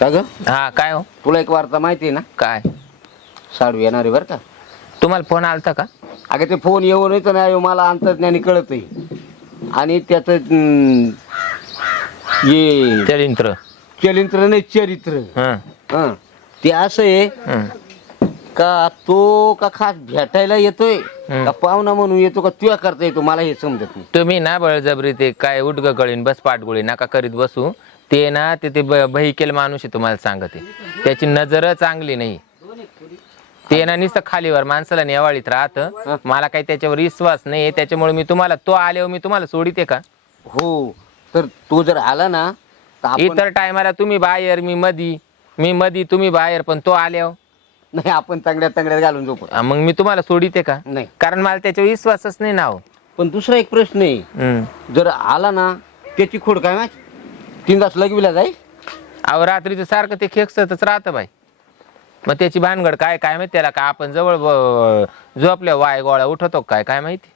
का ग? हा काय हो? तुला एक वार्ता माहिती आहे ना? काय? साडू येणार आहे बरं का? तुम्हाला फोन आलता का? अगं ते फोन येऊन येतं नाही मला अंतर्ज्ञानी कळत आणि त्याचं चरित्र. चरित्र नाही चरित्र. हं, हं. ते असं आहे हं. का तो का खास भेटायला येतोय? हं. का पाहुणा म्हणून येतो का? तुया करता येतो मला हे समजत नाही. तुम्ही ना बळजबरी ते काय उडग कळीन बस पाठगोळी नका करीत बसू. ते ना ते ते बहिकेल माणूस आहे तुम्हाला सांगते. त्याची नजर चांगली नाही. ते ना नुसतं खालीवर माणसाला नेवाळीत राहत. मला काही त्याच्यावर विश्वास नाही. त्याच्यामुळे मी तुम्हाला तो आल्यावर मी तुम्हाला सोडिते का? हो. तर तो जर आला ना तर आपण इतर टायमाला तुम्ही बाहेर मी मधी. मी मधी तुम्ही बाहेर पण तो आल्यावर? नाही आपण तांगड्यात तांगड्यात घालून झोपू. अं, मग मी तुम्हाला सोडिते का? नाही. कारण मला त्याच्यावर विश्वासच नाही ना हो. पण दुसरा एक प्रश्न आहे. हम्म. जर आला ना त्याची खोड काय माहिती? तीन तास लगविला जाईल अहो रात्रीचं सारखं ते खेकसतच राहतं बाई. मग त्याची भानगड काय काय माहिती त्याला का आपण जवळ ब- झोपल्या वाय गोळा उठवतो काय काय माहिती?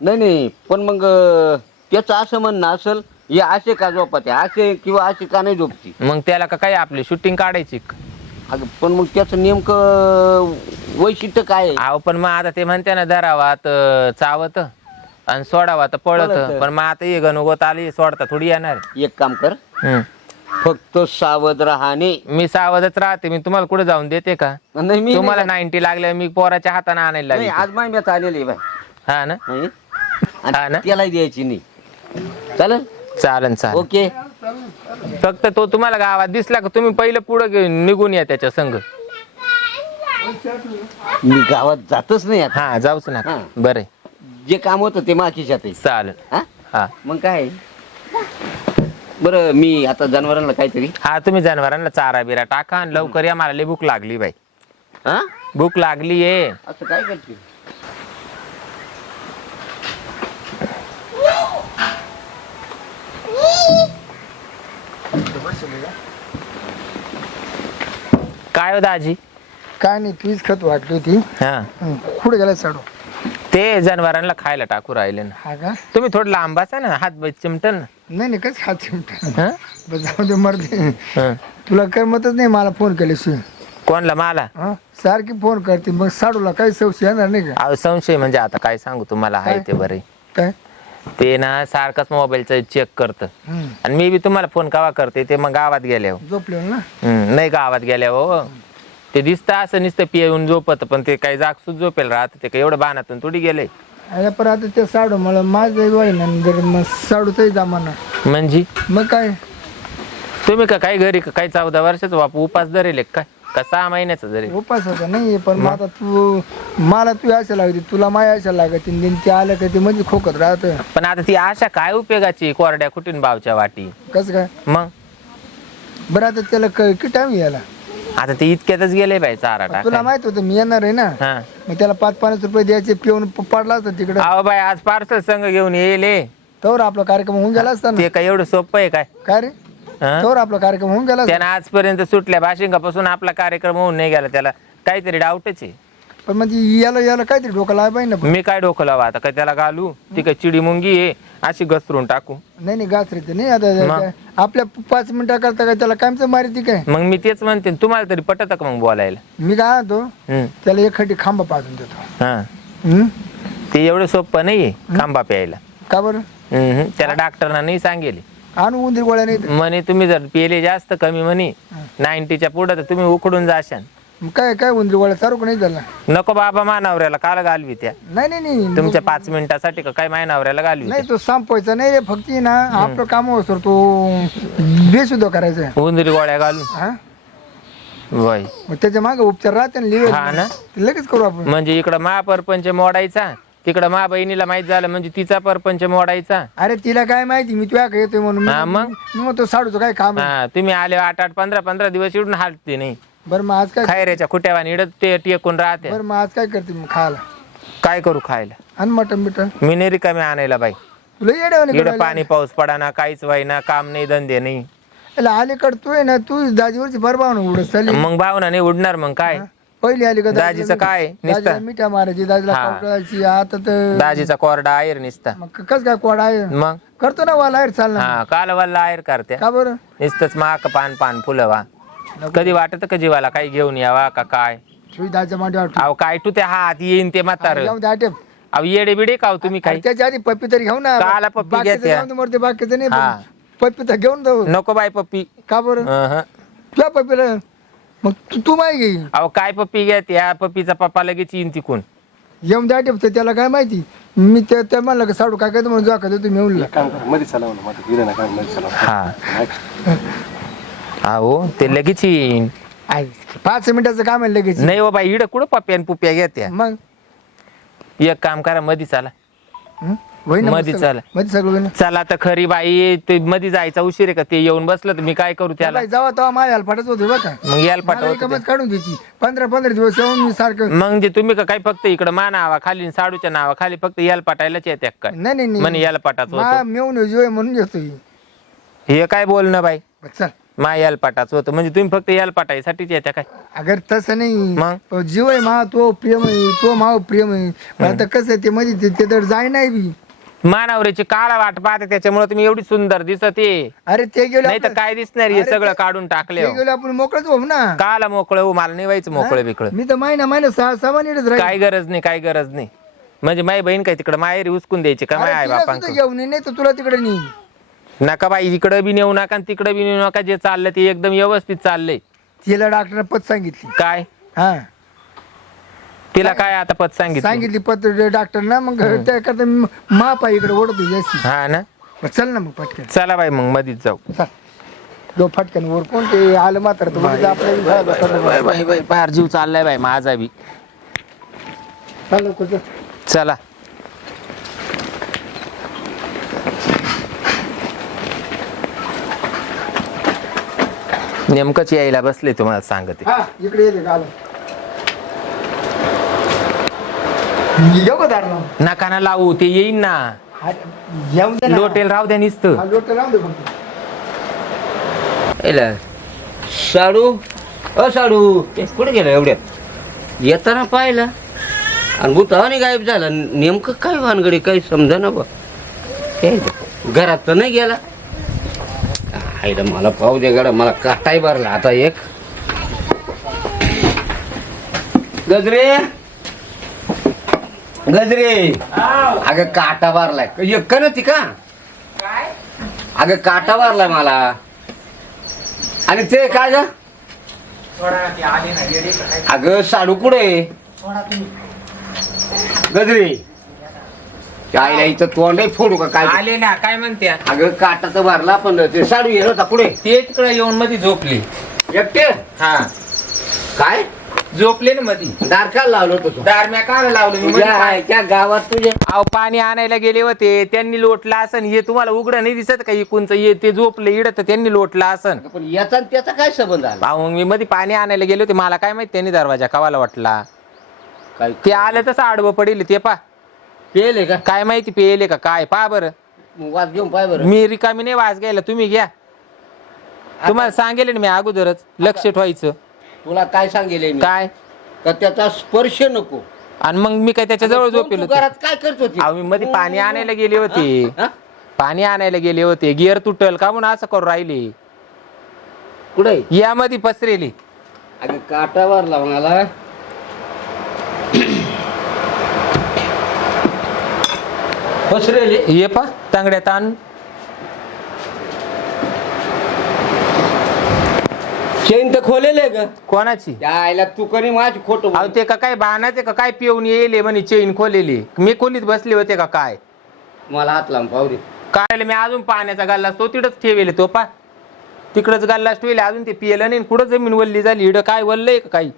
नाही नाही पण मग अं, त्याचं असं म्हणणं असेल हे असे का झोपते असे किंवा असे का नाही झोपती? मग त्याला का काय आपली शूटिंग काढायची? अगं, पण मग त्याचं नेमकं वैशिष्ट्य काय आहे? अहो पण मग आता ते म्हणते ना धरावा तर चावत आणि सोडावा तर पळत. पळतं. पण मग आता ये गणगोत आली सोडता थोडी येणार. एक काम कर हम्म. फक्त सावध राहणे. मी सावधच राहते. मी तुम्हाला कुठे जाऊन देते का? नाही मी तुम्हाला नाईन्टी लागल्या मी पोराच्या हाताने आणायला नाही, लागली आज माय मी आलेली बाय हा ना? नाही? हा आणि ना? त्याला द्यायची नाही. चालेल? चालन चालेल ओके. फक्त तो तुम्हाला गावात दिसला का? तुम्ही पहिलं पुढे निघून या त्याच्या संघ मी गावात जातच नाही आता. हा जाऊच ना हा. बरं जे काम होतं ते माखीच्यात आहे चालेल. हा? हा. मग काय? बरं मी आता जनावरांना काहीतरी हा तुम्ही जनावरांना चारा बिरा टाका आणि लवकर या मला लई भूक लागली बाई. हा? भूक लागली आहे असं काय करते? काय हो दाजी? काय नाही तुझीच खत वाटली होती. हा. हं, कुठे गेला साडू? ते जनावरांना खायला टाकू राहिले ना. हा का? तुम्ही थोडं लांबाचा ना हात बाई चिमटल ना. नाही नाही कस हात चिमटा हा? बस जाऊ दे मरते हा. तुला करमतच नाही मला फोन केल्याशिवाय कोणला? मला? हा? सारखी फोन करते मग साडूला काही सवशी येणार नाही का? अहो संशय म्हणजे आता काय सांगू तुम्हाला आहे? ते बरे. काय? ते ना सारखंच मोबाईलचं चेक करतं. हं, आणि मी बी तुम्हाला फोन कवा करते ते मग गावात गेल्यावर झोपले ना? नाही गावात गेल्यावर हो. ते दिसतं असं नुसतं पिऊन झोपत पण ते काही जागसूच झोपेल राहत ते काही एवढं बाणातून थोडी गेले अरे पण आता ते साडू मला माझं वय ना जर मग साडूचाही जमाना म्हणजे? मग काय? तुम्ही का काही घरी का काही चौदा वर्षाचा बापू उपास धरेल का का सहा महिन्याचा धरेल? उपास होता नाही पण मग? आता तू मला तू अशा लागते तुला माय अशा लागते आणि ते आलं का ते म्हणजे खोकत राहत पण आता ती आशा काय उपयोगाची कोरड्या कुठून बावच्या वाटी? कसं काय? मग? बरं आता त्याला क- किती टाइम यायला? आता ते इतक्यातच गेले बाई चारा तुला माहीत होतं मी येणार आहे ना हा. मग त्याला पाच पन्नास रुपये द्यायचे पिऊन प- पडला असता तिकडे. अहो बाई आज पार्सल संघ घेऊन येले तवर आपला कार्यक्रम होऊन गेला असता ना. ते काय एवढं सोपं आहे काय? काय रे? हा? तवर आपला कार्यक्रम होऊन गेला असता. त्यानं आजपर्यंत सुटल्या भाशिंगापासून आपला कार्यक्रम होऊन नाही गेला त्याला काहीतरी डाऊटच आहे. पण म्हणजे याला याला काहीतरी डोकं लावाय पाहिजे ना मी काय डोकं लावा आता? काय त्याला घालू? ती काय चिडी मुंगी आहे अशी घसरून टाकू. नाही नाही ते नाही आता. मग? काय, आपल्या पाच मिनिटा करता काय त्याला कायमचं मारी ती काय? मग मी तेच म्हणते तुम्हाला तरी पटत का मग बोलायला? मी काय म्हणतो हम्म, त्याला एक खड्डी खांबा पाजून देतो. हा. हम्म? ते एवढं सोपं नाहीये खांबा प्यायला. का बरं? हम्म, त्याला डॉक्टरना नाही सांगेल. आणू उंदीर गोळ्या नाही. म्हणे तुम्ही जर पिले जास्त कमी म्हणे नाईन्टीच्या पुढे तर तुम्ही उकडून जाशान. मग काय काय उंदीर गोळ्या सारू नाही झाला? नको बाबा मानावऱ्याला काल घालवी त्या. नाही नाही नाही तुमच्या पाच मिनिटासाठी का काय मानावऱ्याला घालवी नाही तो संपवायचा नाही रे फक्त ना आपलं काम असतो तो बेसुद्धा करायचं? उंदरी गोळ्या घालून? हा? वय. मग त्याच्यामागे उपचार राहते ना लिव्हर हा ना. ते लगेच करू आपण. म्हणजे इकडं महापरपंच मोडायचा तिकडं मा बहिणीला माहीत झालं म्हणजे तिचा परपंच मोडायचा. अरे तिला काय माहिती? मी तुझ्या येतोय म्हणून. हा, मग? मी म्हणतो साडूचं काय काम आहे? हा तुम्ही आले आठ आठ पंधरा पंधरा दिवस इडून हालते नाही. बरं मग आज काय खायऱ्याच्या खुट्यावान इडत ते टेकून राहते. बरं मग आज काय करते मग खायला? काय करू खायला? आणि मटन बिटन मी नाही रिकामी आणायला बाई. तुला इकडं. पाणी पाऊस पडाना काहीच व्हायना काम नाही धंदे नाही. अलीकड तू आहे ना तू दाजीवरची बरबाव ना उडत चालली. मग भावना नाही उडणार मग काय? पहिली आली का दाजीचं काय? नुसतं? मिठा मारायची दाजीला हा. आता तर दाजीचा कोरडा आयर निसता. मग कस काय कोड आहे मग? करतो ना वाला आहे हा काल वल्ला आयर करते का बरं? नुसतंच माक पान पान फुलं वा कधी वाटत का जीवाला? काही घेऊन यावा का काय? सुविधाच्या मांडीवर ठेव. अहो काय तू त्या हात येईन ते म्हातार. जाऊ दे आटेप. अहो येडे बिडे का हो तुम्ही काही? त्याच्या आधी पप्पी तरी घेऊ ना. काला पप्पी बाकीचं घेत्या? जाऊ दे मरते, बाकीचं नाही हा. पण पप्पी तर घेऊन जाऊ. नको बाय पप्पी. का बरं? अहं. तुला पप्पीला. मग तू तू माही घे. अहो काय पप्पी घ्या त्या पप्पीचा पप्पा लगेच येईन तिकून. येऊन द्या तर त्याला काय माहिती? मी त्या म्हणलं का साडू काय काय म्हणून जा का तुम्ही येऊन काम कर मध्ये चलाव ना मध्ये चलाव. हा. अहो ते लगेच येईन. पाच मिनिटाचं काम आहे लगेच. नाही हो बाई इड कुठं पप्प्या आणि पुप्या घ्या त्या मग? एक काम करा मधी चाला. हं? होईन ना सगळं. चाला. मध्ये सगळं होईन. चला तर खरी बाई ते मध्ये जायचा उशीर आहे का? ते येऊन बसलं तर मी काय करू त्याला? बाई, जेव्हा तेव्हा माझ्या फाटत होते बघ का. मग यायला मला पाठवतो एकमच काढून द्यायची पंधरा पंधरा दिवस येऊन मी सारखं मग जे तुम्ही का काय फक्त इकडं मा नावा खाली आणि साडूच्या नावा खाली फक्त याला पाठायलाच येत्या काय नाही नाही म्हणे याला मा मेवून जीव आहे म्हणून घेतो ही. हे काय बोलणं बाई? बरं, चल. मा याला पाठाच होतं. म्हणजे तुम्ही फक्त याला पाठायसाठीच येत्या काय? अगर तसं नाही. मग? जीव आहे मा तो प्रेम आहे तो माव प्रेम आहे. पण आता कसं आहे ते मध्ये ते- ते तर जाय नाही बी. मानावरीची काळा वाट पाहते त्याच्यामुळे तुम्ही एवढी सुंदर दिसत अरे ते गेले नाही तर काय दिसणार हे सगळं काढून टाकले ते गेले आपण मोकळच होऊ ना. काला मोकळं हो मला नाही व्हायचं मोकळं बिकळं. मी तर महिना महिना सहा सहा राहील काय गरज नाही काय गरज नाही. म्हणजे माई बहीण काय तिकडे माहेरी उचकून द्यायची का माय आई बापांक सुद्धा घेऊन ये, नाही तर तुला तिकडे नाही नका बाई इकडे बी नेऊ नका आणि तिकडे बी नेऊ नका जे चाललंय ते एकदम व्यवस्थित चाललंय. तिला डॉक्टर पद सांगितली. काय? हा. तिला काय आता पत सांगितलं? सांगितली पत्र डॉक्टर ना मग त्याकरता मी माप आहे इकडे ओढतो जास्ती. हा ना? चल ना मग पटकन. चला बाई मग मधीच जाऊ. चल. जो फटकन वर कोण ते आलं मात्र तर उगाच झालं बाय फार जीव चाललाय बाई माझा बी. चल लवकर चल. चला. नेमकंच यायला बसले तुम्हाला सांगते. हा इकडे येते का आलं येऊ का दार लावून? नका ना लावू ते येईन ना. येऊन दे ना. लोटेल राहू द्या नुसतं. हा, लोटं लावून दे फक्त. साडू अ साडू ते कुठे गेला एवढ्यात येताना पाहिला. आणि भूतावानी गायब झाला. नेमकं काय भानगडी काही समजा ना बा. हे घरात तर नाही गेला. आईला मला पाहू दे गाडा मला काटाही भरला. आता एक. गजरे. गजरे. अगं काटा भरलाय. एक का ती का? अगं काटा भरलाय मला. आणि ते काय ग? अगं साडू कुठे? गजरे. आईला इथं तोंडही फोडू का काय आले ना काय म्हणत्या अगं काटा तर भरला पण ते साडू येत होता पुढे. ते तिकडे येऊन मध्ये झोपली. एकटे? हा. काय? झोपले ना मध्ये दार का लावलं होतं तू? दारम्या काय लावलं मी तुझ्या गावात तुझ्या अहो पाणी आणायला गेले होते त्यांनी लोटला असन. हे तुम्हाला उघडं नाही दिसत का इकूनच ये ते झोपले इड तर त्यांनी लोटला असन. पण याचा आणि त्याचा काय संबंध आला? अहो मग मी मध्ये पाणी आणायला गेले होते. मला काय माहिती त्यांनी दरवाजा कवाला वाटला काय ते आलं तसं आडवं पडेल ते पा. पेले का? काय माहिती पेले का? काय? पा बरं. मग वाद घेऊन पाय बरं. मी रिकामी नाही वाज घ्यायला. तुम्ही घ्या. तुम्हाला सांगेल ना मी अगोदरच. लक्ष ठेवायचं. तुला काय सांगेल मी? काय? का त्याचा स्पर्श नको. आणि मग मी काय त्याच्याजवळ तू झोपेल घरात काय करत होती? मी मध्ये पाणी आणायला गेले होते. हा? पाणी आणायला गेले होते. गिअर तुटल का म्हणून असं करू राहिले? कुठे? या मध्ये पसरेली. अगं काटावर लावणाला पसरेले ये पा तांगड्यात आण चेन तर खोलेले ग. कोणाची? आईला तू करी माझ खोट अहो ते का काय बाणाचे का? काय पिऊन येले म्हणे चेन खोलेली. मी खोलीत बसले होते का काय? मला हात लांब दे. काय मी अजून पाण्याचा गल्लास तो तिकडच ठेवेले तो पा. तिकडच गल्लास ठेवले अजून ते पियलं नाही कुठं जमीन वल्ली झाली इकडं काय वल्लय का काही?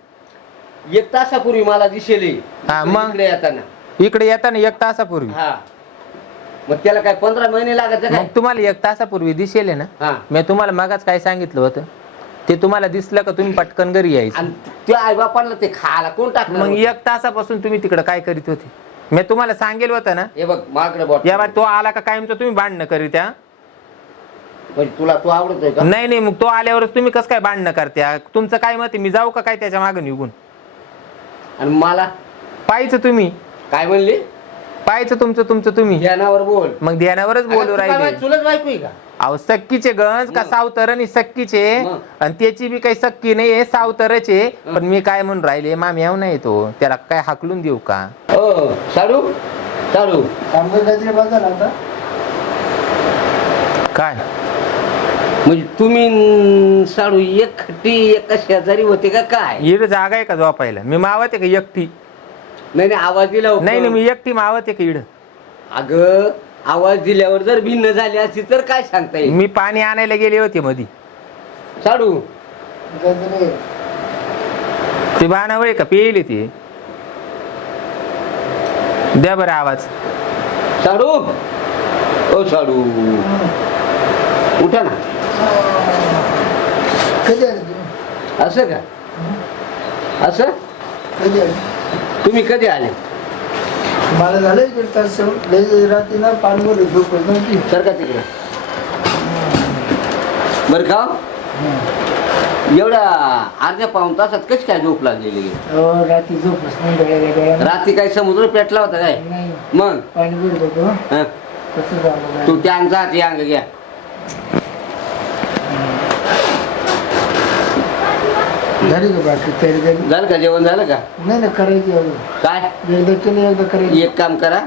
एक तासापूर्वी मला दिसेल हा, मग? इकडे येताना. इकडे येताना एक तासापूर्वी. हा. मग त्याला काय पंधरा महिने लागत काय? मग तुम्हाला एक तासापूर्वी दिसेल ना? हा. मी तुम्हाला मगाच काय सांगितलं होतं? ते तुम्हाला दिसलं का तुम्ही पटकन घरी यायचं? आणि त्या आई बापाला ते खायला कोण टाकणार मग एक तासापासून तुम्ही तिकडं काय करीत होते? मी तुम्हाला सांगेल होतं ना? हे बघ माकडे बॉट. या बा तो आला का कायमचं तुम्ही भांडणं करीत त्या म्हणजे तुला तू आवडतोय का? नाही नाही मग तो आल्यावरच तुम्ही कसं काय भांडणं करत्या? तुमचं काय मत आहे? मी जाऊ का काय त्याच्या मागं निघून? आणि मला? पाहायचं तुम्ही. काय म्हणली? पाहायचं तुमचं तुमचं तुम्ही. ध्यानावर बोल. मग ध्यानावरच बोलू अगं, तू काय राहिले. चुलत बायको आहे का? अहो सक्कीचे गंज का सावतरणी सक्कीचे? मग. आणि त्याची बी काही सक्की नाही आहे सावतरचे पण मी काय म्हणून राहिले मामी येऊ नाही तो. त्याला काय हाकलून देऊ का? हो साडू? साडू? कामगार काहीतरी बघा आता काय? म्हणजे तुम्ही न साडू एक खट्टी एका शेजारी होते का काय? इड जागा आहे का झोपायला? मी मावते का एकटी? नाही नाही आवाज दिला. नाही नाही मी एकटी मावते का इड? अगं आवाज दिल्यावर जर भिन्न झाली असती तर काय सांगता येईल? मी पाणी आणायला गेले होते मधी. साडू. गजरे ते बाणावळे का? पेले ते. द्या बरं आवाज. साडू. ओ साडू. उठा ना. कधी आले तुम्ही असं का? असं? कधी आले? तुम्ही कधी आले? मला झालं इकडे तास लय रात्री ना पाणीवर झोप होत नव्हती. सर का तिकडे? बरं का? एवढ्या अर्ध्या पाऊन तासात कशी काय झोप लागलेली? हो रात्री झोपच नाही डोळ्या डोळ्या रात्री काय समुद्र पेटला होता काय? नाही. मग? पाणी बुडत होतो. हं? कसं झालं तू त्या अंगचा ते अंग घ्या. झाली का बाकी? तयारी झाली? झालं का? जेवण झालं का? नाही ना करायची अजून. काय? एकदा केलं एकदा करायची. एक काम करा.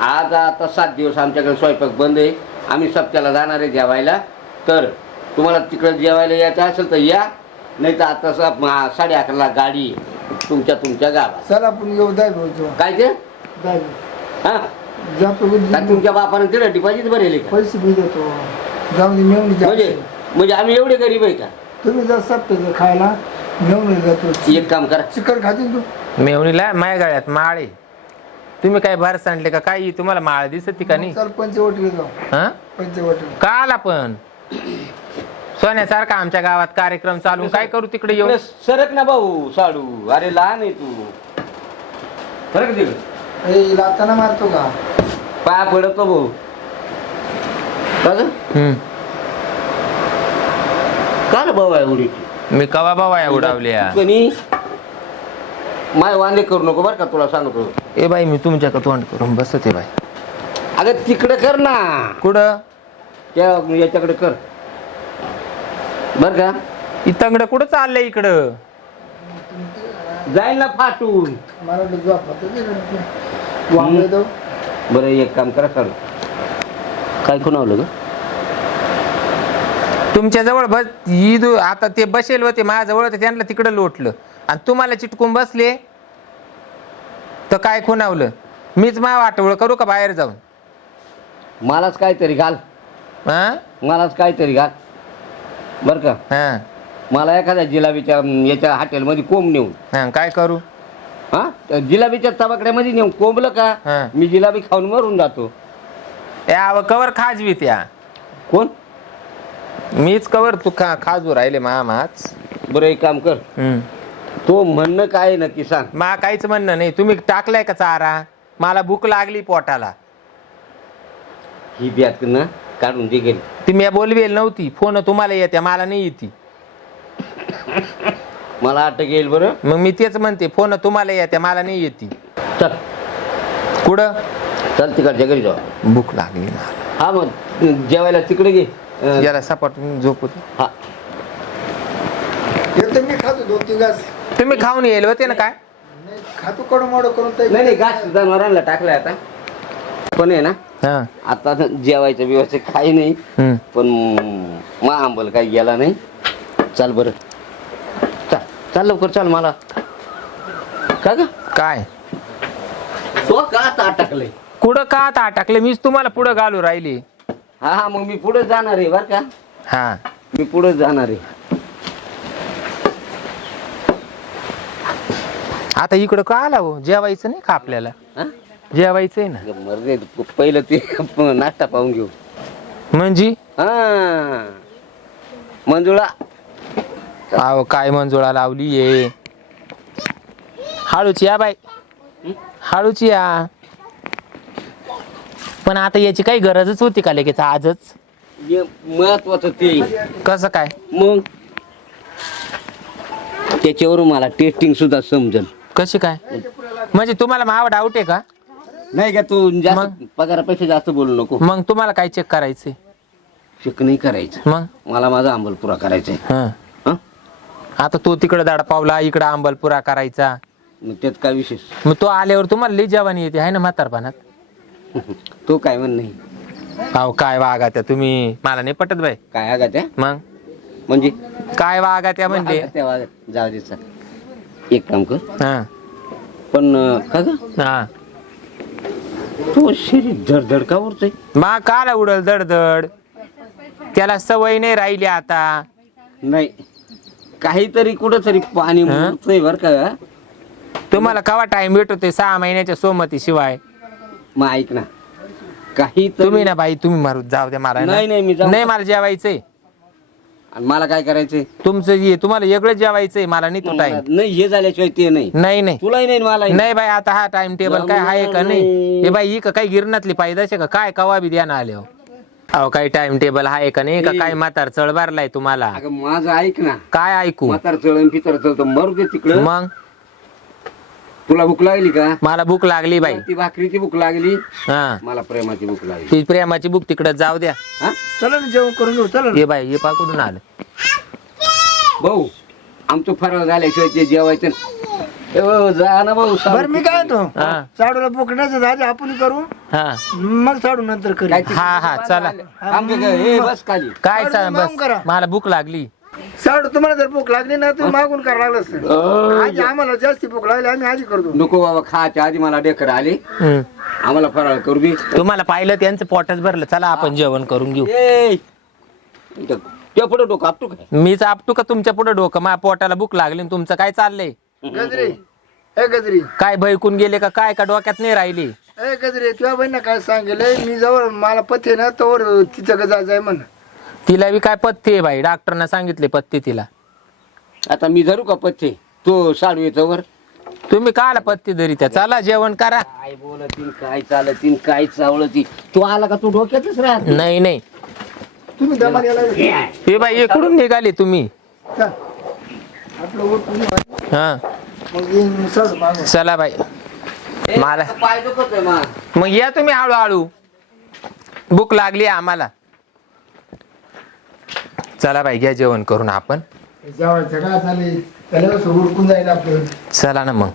आज आता सात दिवस आमच्याकडे स्वयंपाक बंद आहे. आम्ही सप्त्याला जाणार आहे जेवायला. तर तुम्हाला तिकडे जेवायला यायचं असेल तर या. नाही तर आता स- मा- साडे अकराला गाडी आहे. तुमच्या तुमच्या गावात. चल आपण येऊ. दाय भाऊ काय ते? दाय हा? जातो का तुमच्या बापाने तिकडे डिपॉझिट भरेल का? पैसे देतो. जाऊन दे मेवणी म्हणजे म्हणजे आम्ही एवढे गरीब आहे का? तुम्ही जर सप्ताचं खायला. मेवणी जातो एक काम करा. चिकन खातील तू. मेवणीला माया गाळ्यात माळे. तुम्ही काय बाहेर सांडले का? काही तुम्हाला माळ दिसत का नाही? चल पंचवटीला जाऊ. हा? पंचवटी का आला पण? सोन्यासारखा आमच्या गावात कार्यक्रम चालू. काय करू तिकडे येऊ इकडे सरक ना भाऊ साडू. अरे लहान आहे तू. सरक तिकडे. लाताना मारतो का? पाया पडतो भाऊ. का ग? हम्म. का रे भाऊ आहे उडी मी कवा बाबा उडावल्या? कोणी? माय वांदे करू नको बरं का तुला सांगतो. ए बाई मी तुमच्याकडे तोंड करून बसते बाई? अगं तिकडे कर ना. कुठं? त्या याच्याकडे कर. बर का? इतंगड कुठं चाललंय इकडं? जाईल ना फाटून. मला वाटलं झोप होतं वांग येतो बरं एक काम करा सर काय खुणावलं ग? तुमच्या जवळ बस ईद आता ते बसेल होते माझ्या जवळ होते त्यांना तिकडं लोटलं. आणि तुम्हाला चिटकून बसले तर काय खुणावलं? मीच मा वाटवळ करू का बाहेर जाऊन? मलाच काहीतरी घाल. हा मलाच काहीतरी घाल. बर का? हा. मला एखाद्या जिलाबीच्या अं, याच्या हॉटेलमध्ये कोंब नेऊन. हा काय करू? हा? त्या जिलाबीच्या तबाकड्यामध्ये नेऊन कोंबलं हा. का मी जिलाबी खाऊन मरून जातो. या कवर खाजवी त्या कोण? मीच कवर तू खा खाजू राहिले मामाच बरं एक काम कर. तो म्हणणं काय आहे नक्की सांग. मा काहीच म्हणणं नाही. तुम्ही टाकलाय का चारा? मला भूक लागली पोटाला. ही बॅग ना काढून दे घरी. ती मी बोलवेल नव्हती. फोन तुम्हाला येते मला नाही येते. मला अटक येईल बरं. मग मी तेच म्हणते फोन तुम्हाला येते मला नाही येते. चल. कुठं? चल तिकडच्या घरी जाऊ. भूक लागली मला. हा मग जेवायला तिकडे घे. याला सपाटून झोपू दे. हा. येतो मी खातो दोन तीन घास. तुम्ही खाऊन येईल होते ना काय? नाही खातो कडू मोडं करून ते नाही नाही घास जनावरांना टाकलाय आता. पण आहे ना हा. आता जेवायचं व्यवस्थित काही नाही. हम्म. पण मा आंबल काही गेला नाही. चाल बरं. चाल चाल लवकर चाल मला. का ग? काय? तो का आता टाकलंय कुठं का आता टाकले मीच तुम्हाला पुढं घालू राहिली. हा हा मग मी पुढे जाणार आहे बर का? हा. मी पुढे जाणार आहे. आता इकडं का आला हो? जेवायचं नाही का आपल्याला? हा? जेवायचंय ना. मर्दे, पहिलं ते नाश्ता पाहून घेऊ. म्हणजे? हा. मंजुळा. अहो काय मंजुळा लावली ये हळूची या बाई. हळूची या. पण आता याची काही गरजच होती का लगेच? आजच? हे महत्वाचं ते. कसं काय? मग? त्याच्यावरून मला टेस्टिंग सुद्धा समजल. कशी काय? म्हणजे तुम्हाला मावा डाऊट आहे का? नाही का तू जास्त? पगारापेक्षा जास्त बोलू नको. मग तुम्हाला काय चेक करायचंय? शिक नाही करायचं. मग? मला माझा अंमल पुरा करायचा आहे. हा. हं? आता तो तिकडे दाड पावला इकडं अंबलपुरा करायचा. मग त्यात काय विशेष? मग तो आल्यावर तुम्हाला लई जवानी येते आहे ना म्हातारपणात? तो काय म्हण नाही. अहो काय वागा त्या तुम्ही? मला नाही पटत बाई. काय आगा त्या? मग? म्हणजे? काय वागा त्या म्हणले? त्या वागा. जाऊ दे चल. एक काम कर. हा. पण अं, का ग? हा. तो शरीर धडधड का उरतोय मा काला उडल दडदड त्याला सवय नाही राहिली आता. नाही. काहीतरी कुठंतरी पाणी? मुरतोय बर का तुम्हाला कवा टाइम भेटतोय? सहा महिन्याच्या सोमती शिवाय. मग ऐक ना. काही तुम्ही ना बाई तुम्ही मारू जाऊ द्या मला. नाही, नाही, मी जाऊ- नाही मला जेवायचंय. मला काय करायचंय? तुमचं हे तुम्हाला वेगळं जेवायचंय मला नाही तो टाइम नाही हे झाल्याशिवाय ते नाही. नाही नाही. तुलाही नाही मला नाही. बाई आता हा टाइम टेबल काय आहे का नाही? हे बाई ही का काही गिरणातली पायदाशे का? काय कवा बी द्या ना आले अहो काही टाइम टेबल आहे का नाही? का काय म्हातार चढ भरलाय तुम्हाला? अगं माझं ऐक ना. काय ऐकू? म्हातार चळण पितर चळत मरू दे तिकडं. मग? तुला भूक लागली का? मला भूक लागली बाई. ती भाकरीची भूक लागली. हा. मला प्रेमाची भूक लागली. ती प्रेमाची भूक तिकडे जाऊ द्या. हा? चला ना जेवण करून घेऊ चला ना. हे बाई हे पा कुठून आलं? भाऊ आमचं फराळ झाल्याशिवाय ते जेवायचं ए जा ना भाऊ. बरं मी काय म्हणतो? हा. साडूला आधी आपण करू? हा. मग साडू नंतर करू. काय ते- हा हा चला. थांब गं, ए, बस खाली. काय चा- बस. करा. मला भूक लागली. साडू तुम्हाला जर भूक लागली ना तुम्ही मागून करायला लागलं असतं आधी आम्हाला जास्ती भूक लागली आम्ही आधी करतो. नको बाबा खाच्या आधी मला डेकर आले. हम्म. आम्हाला फराळ करू दे. तुम्हाला पाहिलं त्यांचं पोटच भरलं. चला आपण जेवण करून घेऊ. ए इथं- त्या पुढे डोकं आपटू काय? मीच आपटू का तुमच्यापुढे डोकं? माझ्या पोटाला भूक लागली आणि तुमचं काय चाललंय? गजरी. ए गजरी. काय भैकून गेले का? काय का डोक्यात नाही राहिली? ए गजरी तुझ्या बहिणीनं काय सांगितलंय? मी जवळ मला पथे ना तोवर तिचं जायचं आहे म्हण. तिला बी काय पथ्य आहे बाई डॉक्टरना सांगितले पथ्य तिला. आता मी धरू का पथ्ये? तो साडू येतो वर. तुम्ही काला पथ्य धरी त्या. चला जेवण करा. काय बोलतीन काय चालतीन काय चावलती तू आला का तू डोक्यातच राहत? नाही नाही. तुम्ही दमा हे बाई इकडून निघाली तुम्ही. आपलं उठून हा. मग येईन मी साडू मागून. चला बाई. मला पाय दुखतोय मा मग या तुम्ही हळूहळू. भूक लागली आम्हाला. चला बाई घ्या जेवण करून आपण. जेवायचं काय चालेल त्याला जाईल आपलं. चला ना मग.